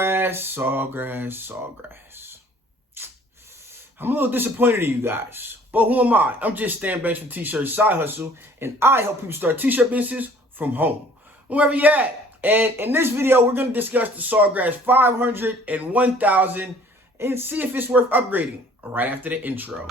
Sawgrass. I'm a little disappointed in you guys, but who am I? I'm just Stan Banks from T-Shirt Side Hustle, and I help people start T-shirt businesses from home, wherever you at. And in this video, we're going to discuss the Sawgrass 500 and 1000 and see if it's worth upgrading right after the intro.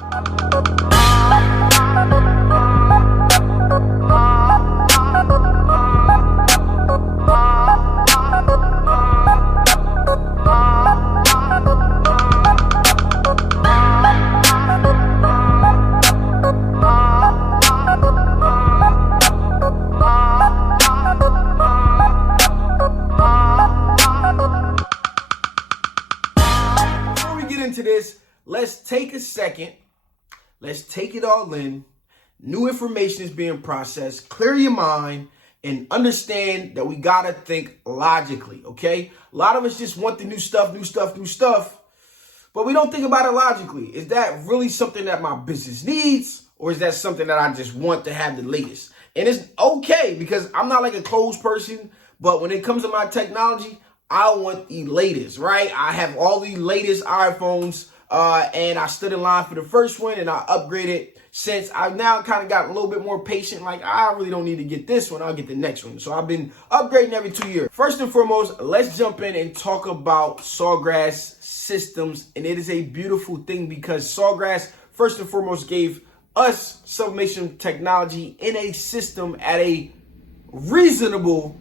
Into this, let's take a second. Let's take it all in. New information is being processed. Clear your mind and understand that we gotta think logically, okay? A lot of us just want the new stuff, but we don't think about it logically. Is that really something that my business needs, or is that something that I just want to have the latest? And it's okay, because I'm not like a closed person, but when it comes to my technology, I want the latest, right? I have all the latest iPhones, and I stood in line for the first one, and I upgraded since I've now kind of got a little bit more patient. Like, I really don't need to get this one. I'll get the next one. So I've been upgrading every 2 years. First and foremost, let's jump in and talk about Sawgrass systems. And it is a beautiful thing because Sawgrass, first and foremost, gave us sublimation technology in a system at a reasonable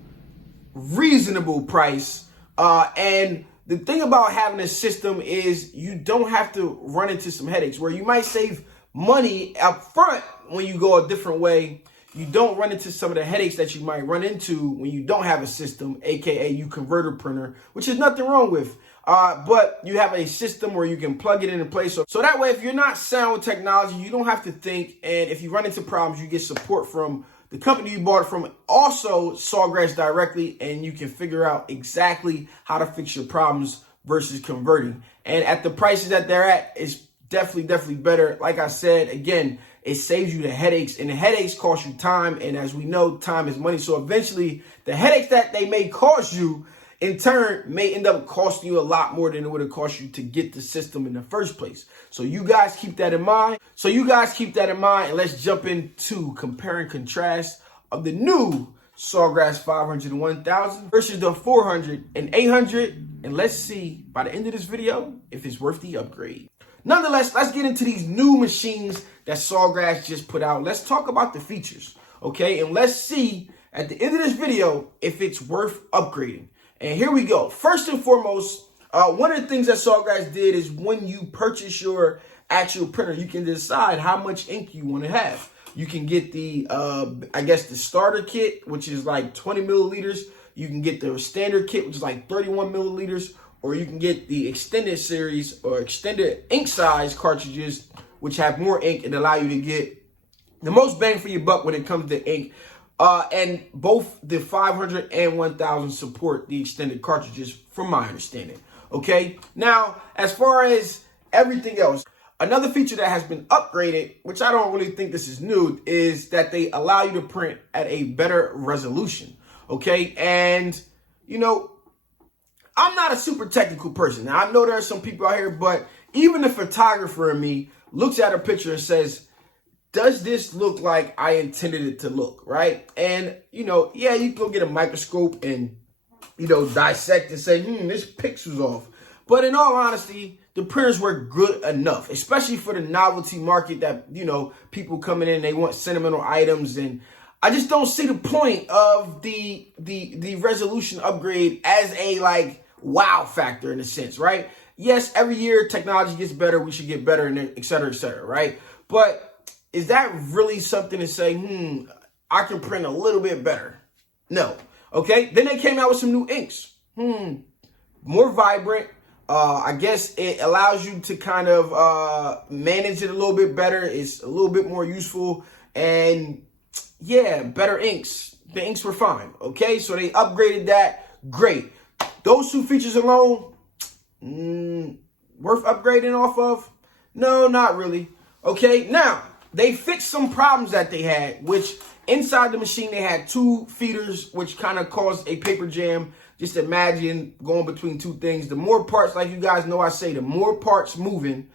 price. And the thing about having a system is you don't have to run into some headaches where you might save money up front when you go a different way. You don't run into some of the headaches that you might run into when you don't have a system, aka you converter printer, which is nothing wrong with. But you have a system where you can plug it into place. So that way, if you're not sound with technology, you don't have to think. And if you run into problems, you get support from the company you bought it from, also Sawgrass directly, and you can figure out exactly how to fix your problems versus converting. And at the prices that they're at, it's definitely better. Like I said, again, it saves you the headaches, and the headaches cost you time. And as we know, time is money. So eventually, the headaches that they may cause you, in turn, may end up costing you a lot more than it would have cost you to get the system in the first place. So you guys keep that in mind. And let's jump into compare and contrast of the new Sawgrass 500 and 1000 versus the 400 and 800. And let's see by the end of this video if it's worth the upgrade. Nonetheless, let's get into these new machines that Sawgrass just put out. Let's talk about the features, okay? And let's see at the end of this video if it's worth upgrading. And here we go. First and foremost, one of the things that Sawgrass did is when you purchase your actual printer, you can decide how much ink you want to have. You can get the, the starter kit, which is like 20 milliliters. You can get the standard kit, which is like 31 milliliters. Or you can get the extended series or extended ink size cartridges, which have more ink and allow you to get the most bang for your buck when it comes to ink. And both the 500 and 1000 support the extended cartridges, from my understanding. Okay, now as far as everything else, another feature that has been upgraded, which I don't really think this is new, is that they allow you to print at a better resolution. Okay, and you know, I'm not a super technical person. Now, I know there are some people out here, but even the photographer in me looks at a picture and says, does this look like I intended it to look, right? And, you know, yeah, you can go get a microscope and, you know, dissect and say, this pixel's off. But in all honesty, the printers work good enough, especially for the novelty market that, you know, people coming in, they want sentimental items. And I just don't see the point of the resolution upgrade as a, like, wow factor in a sense, right? Yes, every year technology gets better. We should get better, and et cetera, right? But is that really something to say, I can print a little bit better? No. Okay. Then they came out with some new inks. More vibrant. I guess it allows you to kind of manage it a little bit better. It's a little bit more useful. And yeah, better inks. The inks were fine. Okay. So they upgraded that. Great. Those two features alone, worth upgrading off of? No, not really. Okay. Now, they fixed some problems that they had, which inside the machine, they had two feeders, which kind of caused a paper jam just imagine going between two things. The more parts, like you guys know I say, the more parts moving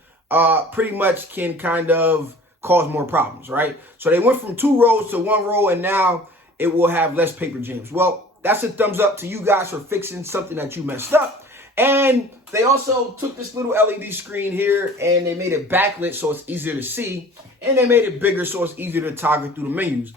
pretty much can kind of cause more problems, right? So they went from 2 rows to 1 row, and now it will have less paper jams. Well, that's a thumbs up to you guys for fixing something that you messed up. And they also took this little LED screen here and they made it backlit so it's easier to see. And they made it bigger so it's easier to toggle through the menus.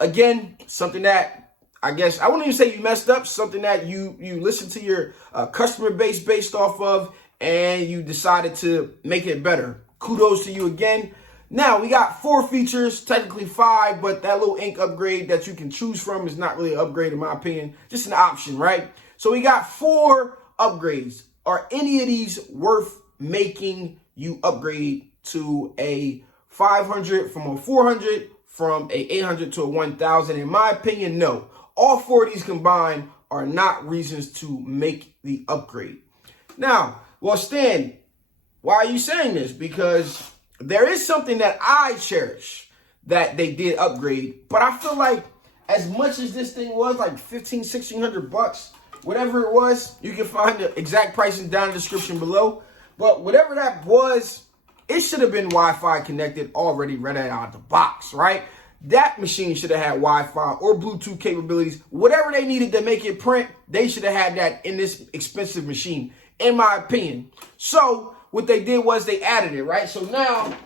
Again, something that I guess I wouldn't even say you messed up, something that you listen to your customer base based off of, and you decided to make it better. Kudos to you again. Now, we got 4 features, technically 5, but that little ink upgrade that you can choose from is not really an upgrade in my opinion, just an option, right? So we got 4 upgrades. Are any of these worth making you upgrade to a 500 from a 400, from a 800 to a 1000? In my opinion, no. All 4 of these combined are not reasons to make the upgrade. Now, well, Stan, why are you saying this? Because there is something that I cherish that they did upgrade, but I feel like as much as this thing was like $1,500-$1,600, whatever it was, you can find the exact pricing down in the description below. But whatever that was, it should have been Wi-Fi connected already right out of the box, right? That machine should have had Wi-Fi or Bluetooth capabilities. Whatever they needed to make it print, they should have had that in this expensive machine, in my opinion. So what they did was they added it, right? So now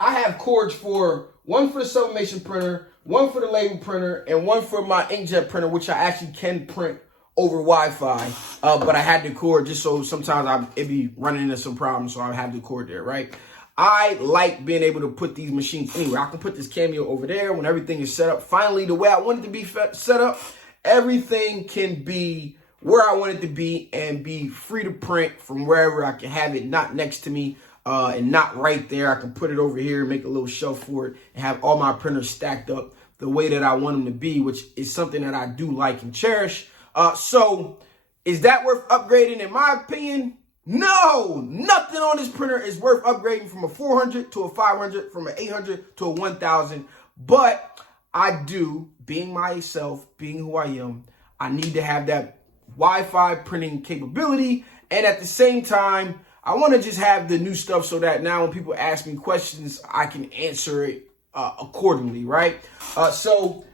I have cords for one for the sublimation printer, one for the label printer, and one for my inkjet printer, which I actually can print over Wi-Fi. But I had the cord just so sometimes it'd be running into some problems, so I have the cord there, right? I like being able to put these machines anywhere. I can put this Cameo over there when everything is set up. Finally, the way I want it to be set up, everything can be where I want it to be and be free to print from wherever. I can have it not next to me and not right there. I can put it over here, make a little shelf for it, and have all my printers stacked up the way that I want them to be, which is something that I do like and cherish. So is that worth upgrading? In my opinion, no. Nothing on this printer is worth upgrading from a 400 to a 500, from an 800 to a 1000. But I do, being myself, being who I am, I need to have that Wi-Fi printing capability, and at the same time I want to just have the new stuff so that now when people ask me questions I can answer it accordingly, right? So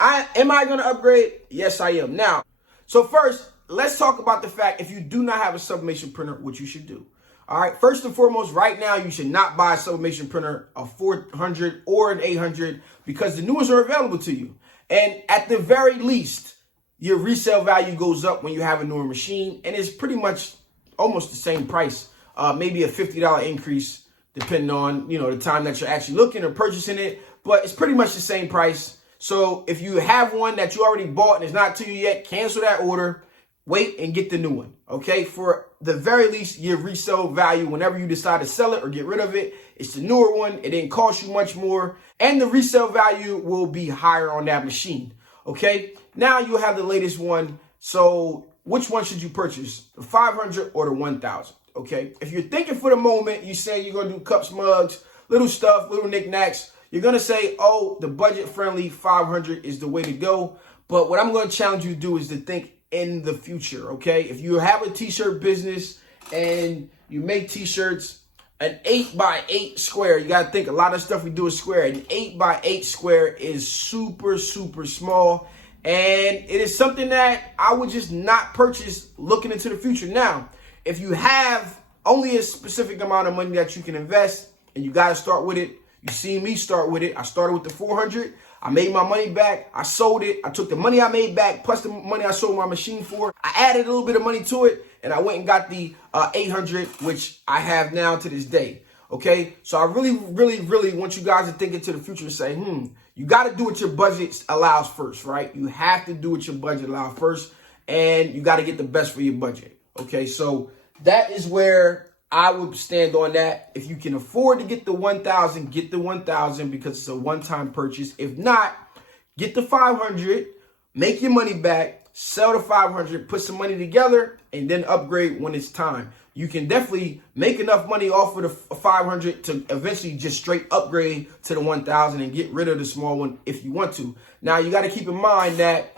am I going to upgrade? Yes, I am. Now, so first let's talk about the fact if you do not have a sublimation printer, what you should do. All right, first and foremost, right now you should not buy a sublimation printer, a 400 or an 800, because the new ones are available to you, and at the very least your resale value goes up when you have a newer machine, and it's pretty much almost the same price. Maybe a $50 increase depending on, the time that you're actually looking or purchasing it, but it's pretty much the same price. So if you have one that you already bought and it's not to you yet, cancel that order, wait and get the new one, okay? For the very least, your resale value, whenever you decide to sell it or get rid of it, it's the newer one. It didn't cost you much more, and the resale value will be higher on that machine, okay? Now you have the latest one. So which one should you purchase? The 500 or the 1000? Okay. If you're thinking for the moment, you say you're going to do cups, mugs, little stuff, little knickknacks, you're going to say, oh, the budget friendly 500 is the way to go. But what I'm going to challenge you to do is to think in the future. Okay. If you have a t-shirt business and you make t-shirts, an 8x8 square, you got to think a lot of stuff we do is square. An 8x8 square is super, super small. And it is something that I would just not purchase looking into the future. Now, if you have only a specific amount of money that you can invest and you got to start with it, you see me start with it. I started with the 400. I made my money back. I sold it. I took the money I made back plus the money I sold my machine for. I added a little bit of money to it, and I went and got the 800, which I have now to this day. Okay, so I really, really, really want you guys to think into the future and say, you got to do what your budget allows first, right? You have to do what your budget allows first, and you got to get the best for your budget. Okay, so that is where I would stand on that. If you can afford to get the 1000, get the 1000 because it's a one-time purchase. If not, get the 500, make your money back, sell the 500, put some money together, and then upgrade when it's time. You can definitely make enough money off of the 500 to eventually just straight upgrade to the 1000 and get rid of the small one if you want to. Now, you got to keep in mind that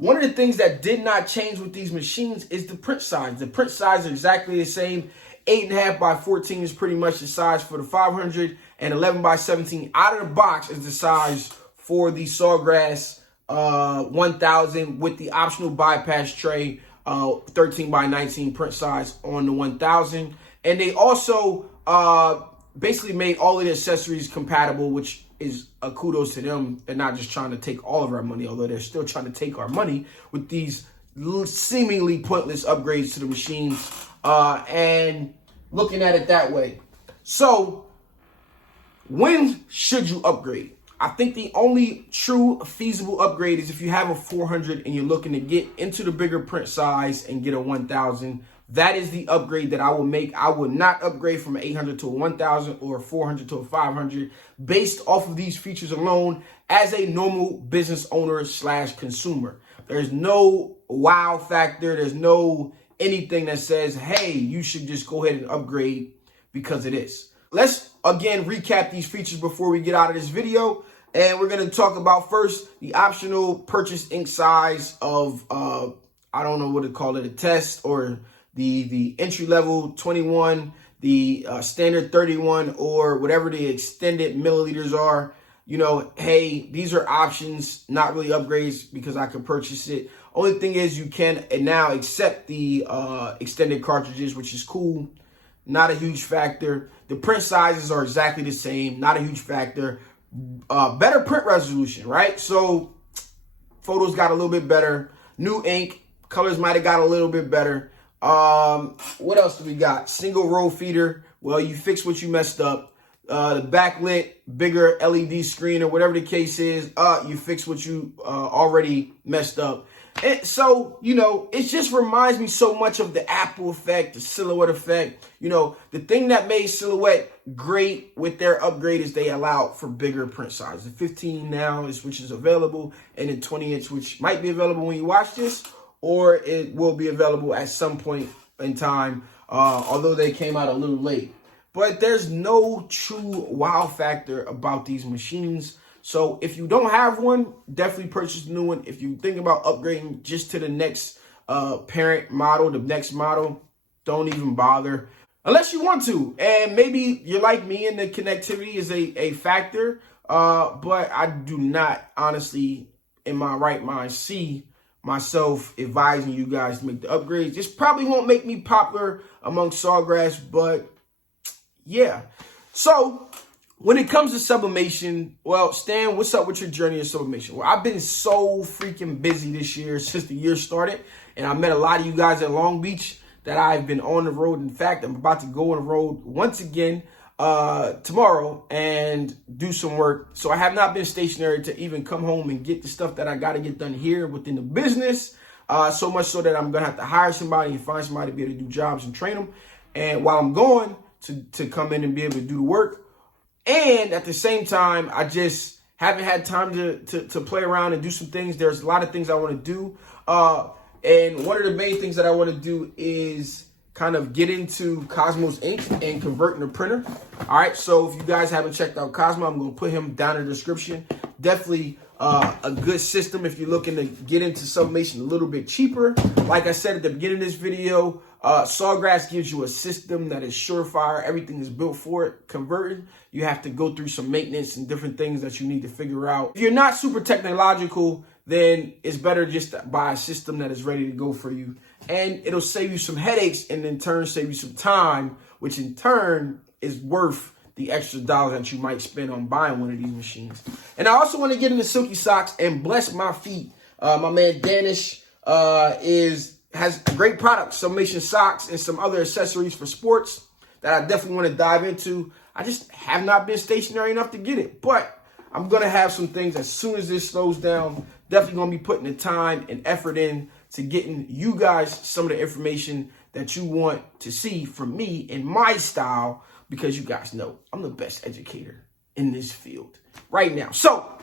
One of the things that did not change with these machines is the print size. The print size is exactly the same. 8.5 by 14 is pretty much the size for the 500, and 11 by 17 out of the box is the size for the Sawgrass 1000 with the optional bypass tray, 13 by 19 print size on the 1000. And they also basically made all of the accessories compatible, which is a kudos to them. They're not just trying to take all of our money, although they're still trying to take our money with these seemingly pointless upgrades to the machines, and looking at it that way. So when should you upgrade? I think the only true feasible upgrade is if you have a 400 and you're looking to get into the bigger print size and get a 1000. That is the upgrade that I will make. I will not upgrade from an 800 to a 1000 or a 400 to a 500 based off of these features alone as a normal business owner / consumer. There's no wow factor. There's no anything that says, hey, you should just go ahead and upgrade because of this. Let's again recap these features before we get out of this video. And we're going to talk about first the optional purchase ink size of, I don't know what to call it, a test, or the entry level 21, the standard 31, or whatever the extended milliliters are. You know, hey, these are options, not really upgrades because I can purchase it. Only thing is you can now accept the extended cartridges, which is cool. Not a huge factor. The print sizes are exactly the same. Not a huge factor. Better print resolution, right? So photos got a little bit better. New ink. Colors might have got a little bit better. What else do we got? Single row feeder. Well, you fix what you messed up. The backlit, bigger LED screen, or whatever the case is, you fix what you already messed up. And so, you know, it just reminds me so much of the Apple effect, the Silhouette effect. You know, the thing that made Silhouette great with their upgrade is they allowed for bigger print size. The 15 now is which is available, and the 20-inch, which might be available when you watch this, or it will be available at some point in time, although they came out a little late. But there's no true wow factor about these machines. So if you don't have one, definitely purchase a new one. If you think about upgrading just to the next parent model, the next model, don't even bother. Unless you want to. And maybe you're like me and the connectivity is a factor. But I do not, honestly, in my right mind, see myself advising you guys to make the upgrades. This probably won't make me popular among Sawgrass, but yeah. So when it comes to sublimation, well, Stan, what's up with your journey of sublimation? Well, I've been so freaking busy this year since the year started, and I met a lot of you guys at Long Beach that I've been on the road. In fact, I'm about to go on the road once again tomorrow and do some work. So I have not been stationary to even come home and get the stuff that I got to get done here within the business. So much so that I'm going to have to hire somebody and find somebody to be able to do jobs and train them. And while I'm going to come in and be able to do the work, and at the same time, I just haven't had time to play around and do some things. There's a lot of things I want to do. And one of the main things that I want to do is kind of get into Cosmo's ink and converting a printer. All right. So if you guys haven't checked out Cosmo, I'm going to put him down in the description. Definitely a good system if you're looking to get into sublimation a little bit cheaper. Like I said at the beginning of this video, Sawgrass gives you a system that is surefire. Everything is built for it. Converting, you have to go through some maintenance and different things that you need to figure out. If you're not super technological, then it's better just to buy a system that is ready to go for you. And it'll save you some headaches and in turn save you some time, which in turn is worth the extra dollar that you might spend on buying one of these machines. And I also want to get into silky socks and bless my feet. My man Danish has great products, sublimation socks and some other accessories for sports that I definitely want to dive into. I just have not been stationary enough to get it, but I'm going to have some things as soon as this slows down. Definitely going to be putting the time and effort in to getting you guys some of the information that you want to see from me in my style, because you guys know I'm the best educator in this field right now. So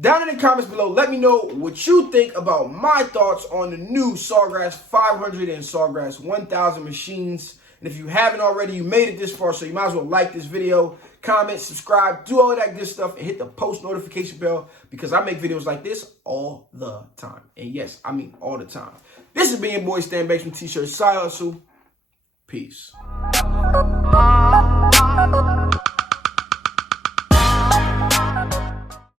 down in the comments below, let me know what you think about my thoughts on the new Sawgrass 500 and Sawgrass 1000 machines. And if you haven't already, you made it this far, so you might as well like this video, comment, subscribe, do all that good stuff, and hit the post notification bell because I make videos like this all the time. And yes, I mean all the time. This is being boy Stan Banks from T-Shirt Side Hustle. Peace.